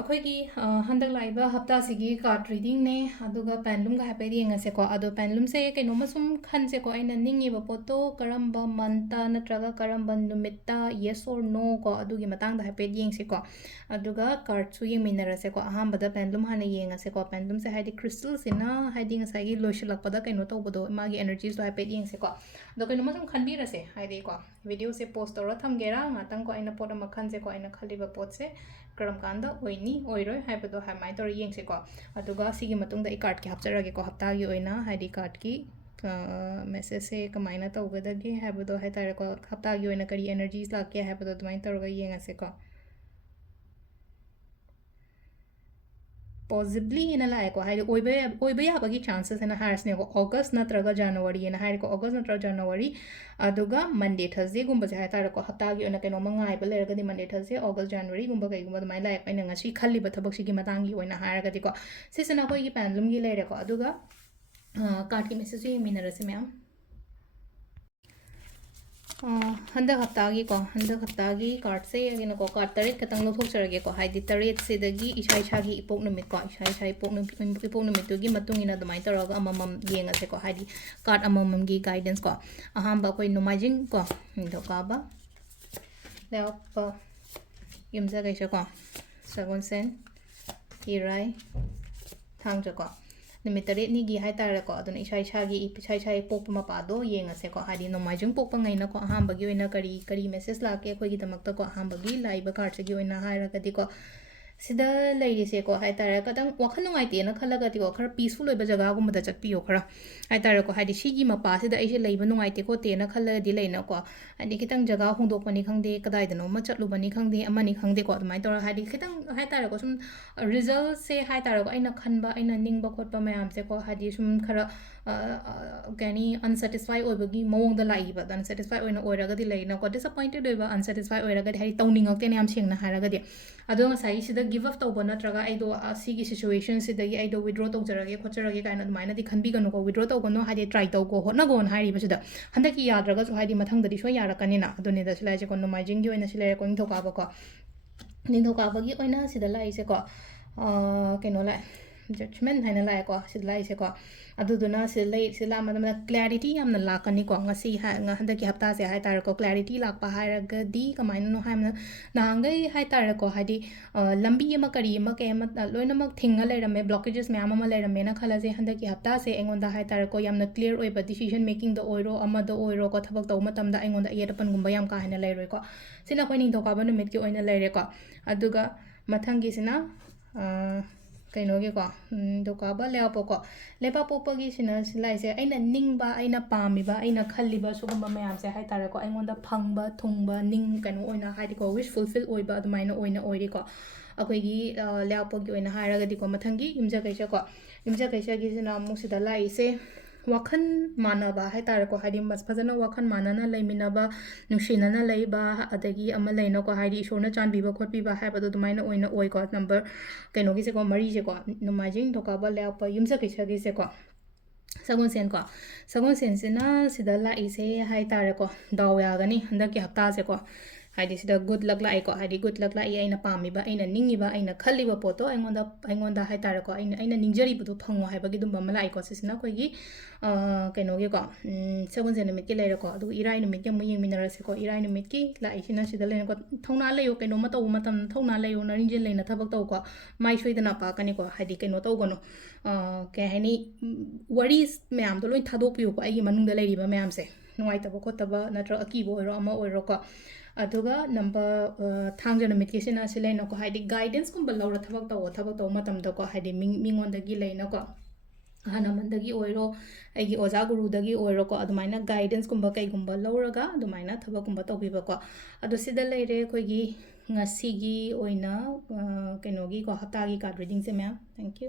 ꯑꯩꯈꯣꯏꯒꯤ ꯍꯟꯗꯛ ꯂꯥꯛꯏꯕ ꯍꯞꯇꯥꯁꯤꯒꯤ ꯀꯥꯔꯗ ꯔꯤꯗꯤꯡꯅꯦ ꯑꯗꯨꯒ ꯄꯦꯟꯂꯨꯝꯒ ꯍꯥꯏꯐꯦꯠ ꯌꯦꯡꯉꯁꯦꯀꯣ ꯑꯗꯣ ꯄꯦꯟꯂꯨꯝꯁꯦ ꯀꯩꯅꯣꯝꯃ ꯁꯨꯝ ꯈꯟꯁꯦꯀꯣ ꯑꯩꯅ ꯅꯤꯡꯉꯤꯕ ꯄꯣꯠꯇꯣ ꯀꯔꯝꯕ ꯃꯟꯇ ꯅꯠꯇ꯭ꯔꯒ ꯀꯔꯝꯕ ꯅꯨꯃꯤꯠꯇ ꯌꯦꯁ ꯑꯣꯔ ꯅꯣ ꯀꯣ ꯑꯗꯨꯒꯤ ꯃꯇꯥꯡꯗ ꯍꯥꯏꯐꯦꯠ ꯌꯦꯡꯁꯤꯀꯣ ꯑꯗꯨꯒ ꯀꯥꯔꯗꯁꯨ ꯌꯦꯡꯃꯤꯟꯅꯔꯁꯦꯀꯣ ꯑꯍꯥꯟꯕꯗ ꯄꯦꯟꯂꯨꯝ ꯍꯥꯟꯅ ꯌꯦꯡꯉꯁꯦꯀꯣ ꯄꯦꯟꯂꯨꯝꯁꯦ ꯍꯥꯏꯗꯤ ꯀ꯭ꯔꯤꯁꯇꯜꯁꯤꯅ ꯍꯥꯏꯗꯤ ꯉꯁꯥꯏꯒꯤ ꯂꯣꯏꯁꯤꯜꯂꯛꯄꯗ ꯀꯩꯅꯣ ꯇꯧꯕꯗꯣ ꯃꯥꯒꯤ ꯑꯦꯅꯔꯖꯤꯁꯇꯣ ꯍꯥꯏꯐꯦꯠ ꯌꯦꯡꯁꯦꯀꯣ ꯑꯗꯣ ꯀꯩꯅꯣꯝꯃ ꯁꯨꯝ ꯈꯟꯕꯤꯔꯁꯦ ꯍꯥꯏꯗꯤꯀꯣ ꯚꯤꯗꯤꯑꯣꯁꯦ ꯄꯣꯁ ꯇꯧꯔ ꯊꯝꯒꯦꯔꯥ ꯉꯥꯛꯇꯪꯀꯣ ꯑꯩꯅ ꯄꯣꯠ ꯑꯃ ꯈꯟꯁꯦꯀꯣ ꯑꯩꯅ ꯈꯜꯂꯤꯕ ꯄꯣꯠꯁꯦ ꯀꯔꯝ ꯀꯥꯟꯗ ꯑꯣꯏꯅꯤ ꯑꯣꯏꯔꯣꯏ ꯍꯥꯏꯕꯗꯣ ꯍꯥꯏꯃꯥꯏꯅ ꯇꯧꯔ ꯌꯦꯡꯁꯦꯀꯣ ꯑꯗꯨꯒ ꯁꯤꯒꯤ ꯃꯇꯨꯡꯗ ꯑꯩ ꯀꯥꯔꯗꯀꯤ ꯍꯥꯞꯆꯔꯒꯦꯀꯣ ꯍꯞꯇꯥꯒꯤ ꯑꯣꯏꯅ ꯍꯥꯏꯗꯤ ꯀꯥꯔꯗꯀꯤ ꯃꯦꯁꯦꯖꯁꯦ ꯀꯃꯥꯏꯅ ꯇꯧꯒꯗꯒꯦ ꯍꯥꯏꯕꯗꯣ ꯍꯥꯏꯇꯥꯔꯦꯀꯣ ꯍꯞꯇꯥꯒꯤ ꯑꯣꯏꯅ ꯀꯔꯤ ꯑꯦꯅꯔꯖꯤꯁ ꯂꯥꯛꯀꯦ ꯍꯥꯏꯕꯗꯣ ꯑꯗꯨꯃꯥꯏꯅ ꯇꯧꯔꯒ ꯌꯦꯡꯉꯁꯦꯀꯣ ꯄꯣꯖꯤꯕ꯭ꯂꯤ ꯍꯦꯟꯅ ꯂꯥꯛꯑꯦꯀꯣ ꯍꯥꯏꯗꯤ ꯑꯣꯏꯕ ꯌꯥꯕꯒꯤ ꯆꯥꯟꯁꯦꯁ ꯍꯥꯏꯅ ꯍꯥꯏꯔꯁꯤꯅꯦꯀꯣ ꯑꯣꯒꯁ ꯅꯠꯇ꯭ꯔꯒ ꯖꯅꯋꯥꯔꯤꯅ ꯍꯥꯏꯔꯦꯀꯣ ꯑꯣꯒꯁ ꯅꯠꯇ꯭ꯔꯒ ꯖꯅꯋꯥꯔꯤ ꯑꯗꯨꯒ ꯃꯟꯗꯦ ꯊꯔꯁꯗꯦꯒꯨꯝꯕꯁꯦ ꯍꯥꯏꯇꯥꯔꯦꯀꯣ ꯍꯞꯇꯥꯒꯤ ꯑꯣꯏꯅ ꯀꯩꯅꯣꯝꯃ ꯉꯥꯏꯕ ꯂꯩꯔꯒꯗꯤ ꯃꯟꯗꯦ ꯊꯔꯁꯗꯦ ꯑꯣꯒꯁ ꯖꯅꯋꯥꯔꯤꯒꯨꯝꯕ ꯀꯩꯒꯨꯝꯕ ꯑꯗꯨꯃꯥꯏꯅ ꯂꯥꯛꯑꯦ ꯑꯩꯅ ꯉꯁꯤ ꯈꯜꯂꯤꯕ ꯊꯕꯛꯁꯤꯒꯤ ꯃꯇꯥꯡꯒꯤ ꯑꯣꯏꯅ ꯍꯥꯏꯔꯒꯗꯤꯀꯣ ꯁꯤꯁꯤꯅ ꯑꯩꯈꯣꯏꯒꯤ ꯄꯦꯟꯗꯨꯂꯝꯒꯤ ꯂꯩꯔꯦꯀꯣ ꯑꯗꯨꯒ ꯀꯥꯔꯗꯀꯤ ꯃꯦꯁꯦꯖꯁꯨ ꯌꯦꯡꯃꯤꯟꯅꯔꯁꯤ ꯃꯌꯥꯝ ꯍꯟꯗꯛ ꯍꯞꯇꯥꯒꯤ ꯀꯥꯔꯗꯁꯦ ꯑꯩꯅꯀꯣ ꯀꯥꯔꯗ ꯇꯔꯦꯠ ꯈꯛꯇꯪ ꯂꯧꯊꯣꯛꯆꯔꯒꯦꯀꯣ ꯍꯥꯏꯗꯤ ꯇꯔꯦꯠꯁꯤꯗꯒꯤ ꯏꯁꯥ ꯏꯁꯥꯒꯤ ꯏꯄꯣꯛ ꯅꯨꯃꯤꯠꯀꯣ ꯏꯁꯥ ꯏꯁꯥ ꯏꯄꯣꯛ ꯅꯨꯃꯤꯠꯇꯨꯒꯤ ꯃꯇꯨꯡ ꯏꯟꯅ ꯑꯗꯨꯃꯥꯏꯅ ꯇꯧꯔꯒ ꯑꯃꯃꯝ ꯌꯦꯡꯉꯁꯦꯀꯣ ꯍꯥꯏꯗꯤ ꯀꯥꯔꯗ ꯑꯃꯃꯝꯒꯤ ꯒꯥꯏꯗꯦꯟꯁ ꯀꯣ ꯑꯍꯥꯟꯕ ꯑꯩꯈꯣꯏ ꯅꯣꯡꯃꯥꯏꯖꯤꯡ ꯀꯣ ꯅꯤꯡꯊꯧꯀꯥꯕ ꯂꯩꯕꯥꯛꯄ ꯌꯨꯝꯖꯀꯩꯁꯀꯣ ꯁꯒꯣꯜꯁꯦꯟ ꯏꯔꯥꯏ ꯊꯥꯡꯖꯀꯣ ꯅꯨꯃꯤꯠ ꯇꯔꯦꯠꯅꯤꯒꯤ ꯍꯥꯏꯇꯥꯔꯦꯀꯣ ꯑꯗꯨꯅ ꯏꯁꯥ ꯏꯁꯥꯒꯤ ꯄꯣꯛꯄ ꯃꯄꯥꯗꯣ ꯌꯦꯡꯉꯁꯦꯀꯣ ꯍꯥꯏꯗꯤ ꯅꯣꯡꯃꯥꯏꯖꯤꯡ ꯄꯣꯛꯄ ꯉꯩꯅꯀꯣ ꯑꯍꯥꯟꯕꯒꯤ ꯑꯣꯏꯅ ꯀꯔꯤ ꯃꯦꯁꯦꯖ ꯂꯥꯛꯀꯦ ꯑꯩꯈꯣꯏꯒꯤꯗꯃꯛꯇꯀꯣ ꯑꯍꯥꯟꯕꯒꯤ ꯂꯥꯛꯏꯕ ꯀꯥꯔꯗꯁꯤꯒꯤ ꯑꯣꯏꯅ ꯍꯥꯏꯔꯒꯗꯤꯀꯣ ꯁꯤꯗ ꯂꯩꯔꯤꯁꯦꯀꯣ ꯍꯥꯏꯇꯥꯔꯦ ꯈꯤꯇꯪ ꯋꯥꯈꯜ ꯅꯨꯡꯉꯥꯏꯇꯦꯅ ꯈꯜꯂꯒꯗꯤꯀꯣ ꯈꯔ ꯄꯤꯁꯐꯨꯜ ꯑꯣꯏꯕ ꯖꯒꯥꯒꯨꯝꯕꯗ ꯆꯠꯄꯤꯌꯣ ꯈꯔ ꯍꯥꯏꯇꯥꯔꯦꯀꯣ ꯍꯥꯏꯗꯤ ꯁꯤꯒꯤ ꯃꯄꯥꯁꯤꯗ ꯑꯩꯁꯦ ꯂꯩꯕ ꯅꯨꯡꯉꯥꯏꯇꯦ ꯈꯣꯠꯇꯦꯅ ꯈꯜꯂꯒꯗꯤ ꯂꯩꯅꯀꯣ ꯍꯥꯏꯗꯤ ꯈꯤꯇꯪ ꯖꯒꯥ ꯍꯣꯡꯗꯣꯛꯄꯅꯤ ꯈꯪꯗꯦ ꯀꯗꯥꯏꯗꯅꯣꯃ ꯆꯠꯂꯨꯕꯅꯤ ꯈꯪꯗꯦ ꯑꯃꯅꯤ ꯈꯪꯗꯦꯀꯣ ꯑꯗꯨꯃꯥꯏꯅ ꯇꯧꯔꯒ ꯍꯥꯏꯗꯤ ꯈꯤꯇꯪ ꯍꯥꯏꯇꯥꯔꯦꯀꯣ ꯁꯨꯝ ꯔꯤꯖꯜꯁꯦ ꯍꯥꯏꯇꯥꯔꯦꯀꯣ ꯑꯩꯅ ꯈꯟꯕ ꯑꯩꯅ ꯅꯤꯡꯕ ꯈꯣꯠꯄ ꯃꯌꯥꯝꯁꯦꯀꯣ ꯍꯥꯏꯗꯤ ꯁꯨꯝ ꯈꯔ ꯀꯩ ꯍꯥꯏꯅꯤ ꯑꯟꯁꯦꯇꯤꯁꯐꯥꯏ ꯑꯣꯏꯕꯒꯤ ꯃꯑꯣꯡꯗ ꯂꯥꯛꯏꯕ ꯑꯟꯁꯦꯇꯤꯁꯐꯥꯏ ꯑꯣꯏꯔꯒꯗꯤ ꯂꯩꯅꯀꯣ ꯗꯤꯁꯑꯄꯣꯏꯟꯇꯦड ꯑꯣꯏꯕ ꯑꯟꯁꯦꯇꯤꯁꯐꯥꯏ ꯑꯣꯏꯔꯒꯗꯤ ꯍꯥꯏꯗꯤ ꯇꯧꯅꯤꯡꯉꯛꯇꯦꯅ ꯌꯥꯝ ꯁꯦꯡꯅ ꯍꯥꯏꯔꯒꯗꯤ ꯑꯗꯣ ꯉꯁꯥꯏꯒꯤ ꯁꯤꯗ ꯒꯤቭ ꯑꯞ ꯇꯧꯕ ꯅꯠꯇ꯭ꯔꯒ ꯑꯩꯗꯣ ꯑꯁꯤꯒꯤ ꯁꯤꯆꯨꯋꯦꯁꯟꯁꯤꯗꯒꯤ ꯑꯩꯗꯣ ꯋꯤꯗ꯭ꯔꯣ ꯇꯧꯖꯔꯒꯦ ꯈꯣꯠꯆꯔꯒꯦ ꯀꯥꯏꯅ ꯑꯗꯨꯃꯥꯏꯅꯗꯤ ꯈꯟꯕꯤꯒꯅꯨꯀꯣ ꯋꯤꯗ꯭ꯔꯣ ꯇꯧꯒꯅꯨ ꯍꯥꯏꯗꯤ ꯇ꯭ꯔꯥꯏ ꯇꯧꯀꯣ ꯍꯣꯠꯅꯒꯣꯅ ꯍꯥꯏꯔꯤꯕꯁꯤꯗ ꯍꯟꯗꯛꯀꯤ ꯌꯥꯗ꯭ꯔꯒꯁꯨ ꯍꯥꯏꯗꯤ ꯃꯊꯪꯗꯗꯤ ꯁꯣꯏ ꯌꯥꯔꯛꯀꯅꯤꯅ ꯑꯗꯨꯅꯤꯗ ꯁꯤ ꯂꯥꯛꯏꯁꯦꯀꯣ ꯅꯣꯡꯃꯥꯏꯖꯤꯡꯒꯤ ꯑꯣꯏꯅ ꯁꯤ ꯂꯩꯔꯦꯀꯣ ꯅꯤꯡꯊꯧꯀꯥꯕꯀꯣ ꯅꯤꯡꯊꯧꯀꯥꯕꯒꯤ ꯑꯣꯏꯅ ꯁꯤꯗ ꯂꯥꯛꯏꯁꯦꯀꯣ ꯀꯩꯅꯣ ꯂꯥꯛꯑꯦ ꯖꯠꯁꯃꯦꯟ ꯍꯥꯏꯅ ꯂꯥꯛꯑꯦꯀꯣ ꯁꯤꯗ ꯂꯥꯛꯏꯁꯦꯀꯣ ꯑꯗꯨꯗꯨꯅ ꯁꯤꯗ ꯂꯥꯛꯄ ꯃꯇꯝꯗ ꯀ꯭ꯂꯦꯔꯤꯇꯤ ꯌꯥꯝꯅ ꯂꯥꯛꯀꯅꯤꯀꯣ ꯉꯁꯤ ꯍꯟꯗꯛꯀꯤ ꯍꯞꯇꯥꯁꯦ ꯍꯥꯏꯇꯥꯔꯦꯀꯣ ꯀ꯭ꯂꯦꯔꯤꯇꯤ ꯂꯥꯛꯄ ꯍꯥꯏꯔꯒꯗꯤ ꯀꯃꯥꯏꯅꯅꯣ ꯍꯥꯏꯕꯅ ꯅꯍꯥꯟꯈꯩ ꯍꯥꯏꯇꯥꯔꯦꯀꯣ ꯍꯥꯏꯗꯤ ꯂꯝꯕꯤ ꯑꯃ ꯀꯔꯤ ꯑꯃ ꯀꯩ ꯑꯃ ꯂꯣꯏꯅꯃꯛ ꯊꯤꯡꯉ ꯂꯩꯔꯝꯃꯦ ꯕ꯭ꯂꯣꯀꯦꯖꯦꯁ ꯃꯌꯥꯝ ꯑꯃ ꯂꯩꯔꯝꯃꯦꯅ ꯈꯜꯂꯁꯦ ꯍꯟꯗꯛꯀꯤ ꯍꯞꯇꯥꯁꯦ ꯑꯩꯉꯣꯟꯗ ꯍꯥꯏꯇꯥꯔꯦꯀꯣ ꯌꯥꯝꯅ ꯀ꯭ꯂꯤꯌꯔ ꯑꯣꯏꯕ ꯗꯤꯁꯤꯖꯟ ꯃꯦꯀꯤꯡꯗ ꯑꯣꯏꯔꯣ ꯑꯃꯗ ꯑꯣꯏꯔꯣꯀꯣ ꯊꯕꯛ ꯇꯧꯕ ꯃꯇꯝꯗ ꯑꯩꯉꯣꯟꯗ ꯑꯌꯦꯠ ꯑꯄꯟꯒꯨꯝꯕ ꯌꯥꯝ ꯀꯥ ꯍꯦꯟꯅ ꯂꯩꯔꯣꯏꯀꯣ ꯁꯤꯅ ꯑꯩꯈꯣꯏ ꯅꯤꯡꯊꯧꯀꯥꯕ ꯅꯨꯃꯤꯠꯀꯤ ꯑꯣꯏꯅ ꯂꯩꯔꯦꯀꯣ ꯑꯗꯨꯒ ꯃꯊꯪꯒꯤꯁꯤꯅ ꯀꯩꯅꯣꯒꯤꯀꯣ ꯅꯤꯡꯊꯧꯀꯥꯕ ꯂꯩꯕꯥꯛꯄꯣꯛꯄꯒꯤꯁꯤꯅ ꯂꯥꯛꯏꯁꯦ ꯑꯩꯅ ꯅꯤꯡꯕ ꯑꯩꯅ ꯄꯥꯝꯃꯤꯕ ꯑꯩꯅ ꯈꯜꯂꯤꯕ ꯁꯤꯒꯨꯝꯕ ꯃꯌꯥꯝꯁꯦ ꯍꯥꯏꯇꯥꯔꯦꯀꯣ ꯑꯩꯉꯣꯟꯗ ꯐꯪꯕ ꯊꯨꯡꯕ ꯀꯩꯅꯣ ꯑꯣꯏꯅ ꯍꯥꯏꯗꯤꯀꯣ ꯋꯤꯁ ꯐꯨꯜꯐꯤꯜ ꯑꯣꯏꯕ ꯑꯗꯨꯃꯥꯏꯅ ꯑꯣꯏꯅ ꯑꯣꯏꯔꯤꯀꯣ ꯑꯩꯈꯣꯏꯒꯤ ꯂꯩꯕꯥꯛꯄꯣꯛꯄꯒꯤ ꯑꯣꯏꯅ ꯍꯥꯏꯔꯒꯗꯤꯀꯣ ꯃꯊꯪꯒꯤ ꯌꯨꯝꯖꯀꯩꯁꯒꯤꯁꯤꯅ ꯑꯃꯨꯛ ꯁꯤꯗ ꯂꯥꯛꯏꯁꯦ ꯋꯥꯈꯜ ꯃꯥꯟꯅꯕ ꯍꯥꯏꯇꯥꯔꯦꯀꯣ ꯍꯥꯏꯗꯤ ꯐꯖꯅ ꯋꯥꯈꯜ ꯃꯥꯟꯅꯅ ꯂꯩꯃꯤꯟꯅꯕ ꯅꯨꯡꯁꯤꯅꯅ ꯂꯩꯕ ꯑꯗꯒꯤ ꯑꯃ ꯂꯩꯅꯀꯣ ꯍꯥꯏꯗꯤ ꯏꯁꯣꯔꯅ ꯆꯥꯟꯕꯤꯕ ꯈꯣꯠꯄꯤꯕ ꯍꯥꯏꯕꯗꯣ ꯑꯗꯨꯃꯥꯏꯅ ꯑꯣꯏꯅ ꯑꯣꯏꯀꯣ ꯅꯝꯕꯔ ꯀꯩꯅꯣꯒꯤꯁꯦꯀꯣ ꯃꯔꯤꯁꯦꯀꯣ ꯅꯣꯡꯃꯥꯏꯖꯤꯡ ꯅꯤꯡꯊꯧꯀꯥꯕ ꯂꯩꯕꯥꯛꯄ ꯌꯨꯝꯖꯀꯩꯁꯒꯤꯁꯦꯀꯣ ꯁꯒꯣꯜꯁꯦꯟꯁꯤꯅ ꯁꯤꯗ ꯂꯥꯛꯏꯁꯦ ꯍꯥꯏꯇꯥꯔꯦꯀꯣ ꯗꯥꯎ ꯌꯥꯒꯅꯤ ꯍꯟꯗꯛꯀꯤ ꯍꯞꯇꯥꯁꯦꯀꯣ ꯍꯥꯏꯗꯤ ꯁꯤꯗ ꯒꯨꯗ ꯂꯛ ꯂꯥꯛꯏꯀꯣ ꯍꯥꯏꯗꯤ ꯒꯨꯗ ꯂꯛ ꯂꯥꯛꯏ ꯑꯩꯅ ꯄꯥꯝꯃꯤꯕ ꯑꯩꯅ ꯅꯤꯡꯉꯤꯕ ꯑꯩꯅ ꯈꯜꯂꯤꯕ ꯄꯣꯠꯇꯣ ꯑꯩꯉꯣꯟꯗ ꯍꯥꯏꯇꯥꯔꯦꯀꯣ ꯑꯩꯅ ꯅꯤꯡꯖꯔꯤꯕꯗꯣ ꯐꯪꯉꯣ ꯍꯥꯏꯕꯒꯤ ꯑꯗꯨꯝꯕ ꯑꯃ ꯂꯥꯛꯏꯀꯣ ꯁꯤꯁꯤꯅ ꯑꯩꯈꯣꯏꯒꯤ ꯀꯩꯅꯣꯒꯤꯀꯣ ꯁꯒꯣꯜꯁꯦꯟ ꯅꯨꯃꯤꯠꯀꯤ ꯂꯩꯔꯦꯀꯣ ꯑꯗꯨꯒ ꯏꯔꯥꯏ ꯅꯨꯃꯤꯠꯀꯤ ꯑꯃꯨꯛ ꯌꯦꯡꯃꯤꯟꯅꯔꯁꯤꯀꯣ ꯏꯔꯥꯏ ꯅꯨꯃꯤꯠꯀꯤ ꯂꯥꯛꯏꯁꯤꯅ ꯁꯤꯗ ꯂꯩꯅꯀꯣ ꯊꯧꯅꯥ ꯂꯩꯌꯣ ꯀꯩꯅꯣꯝꯃ ꯇꯧꯕ ꯃꯇꯝꯗ ꯊꯧꯅꯥ ꯂꯩꯌꯣ ꯅꯔꯤꯡꯖꯦꯜ ꯂꯩꯅ ꯊꯕꯛ ꯇꯧꯀꯣ ꯃꯥꯏ ꯁꯣꯏꯗꯅ ꯄꯥꯛꯀꯅꯤꯀꯣ ꯍꯥꯏꯗꯤ ꯀꯩꯅꯣ ꯇꯧꯒꯅꯨ ꯀꯩ ꯍꯥꯏꯅꯤ ꯋꯥꯔꯤꯁ ꯃꯌꯥꯝꯗꯣ ꯂꯣꯏ ꯊꯥꯗꯣꯛꯄꯤꯌꯨꯀꯣ ꯑꯩꯒꯤ ꯃꯅꯨꯡꯗ ꯂꯩꯔꯤꯕ ꯃꯌꯥꯝꯁꯦ ꯅꯨꯡꯉꯥꯏꯇꯕ ꯈꯣꯠꯇꯕ ꯅꯠꯇ꯭ꯔꯒ ꯑꯀꯤꯕ ꯑꯣꯏꯔꯣ ꯑꯃ ꯑꯣꯏꯔꯣꯀꯣ ꯑꯗꯨꯒ ꯊꯥꯡꯖ ꯅꯨꯃꯤꯠꯀꯤꯁꯤꯅ ꯁꯤ ꯂꯩꯅꯀꯣ ꯍꯥꯏꯗꯤ ꯒꯥꯏꯗꯦꯟꯁꯀꯨꯝꯕ ꯂꯧꯔ ꯊꯕꯛ ꯇꯧꯕ ꯃꯇꯝꯗꯀꯣ ꯍꯥꯏꯗꯤ ꯃꯤꯉꯣꯟꯗꯒꯤ ꯂꯩꯅꯀꯣ ꯑꯍꯜ ꯂꯃꯟꯗꯒꯤ ꯑꯣꯏꯔꯣ ꯑꯩꯒꯤ ꯑꯣꯖꯥ ꯒꯨꯔꯨꯗꯒꯤ ꯑꯣꯏꯔꯣꯀꯣ ꯑꯗꯨꯃꯥꯏꯅ ꯒꯥꯏꯗꯦꯟꯁꯀꯨꯝꯕ ꯀꯩꯒꯨꯝꯕ ꯂꯧꯔꯒ ꯑꯗꯨꯃꯥꯏꯅ ꯊꯕꯛꯀꯨꯝꯕ ꯇꯧꯕꯤꯕꯀꯣ ꯑꯗꯣ ꯁꯤꯗ ꯂꯩꯔꯦ ꯑꯩꯈꯣꯏꯒꯤ ꯉꯁꯤꯒꯤ ꯑꯣꯏꯅ ꯀꯩꯅꯣꯒꯤꯀꯣ ꯍꯞꯇꯥꯒꯤ ꯀꯥꯔꯗ ꯔꯤꯗꯤꯡꯁꯦ ꯃꯌꯥꯝ ꯊꯦꯡꯛ ꯌꯨ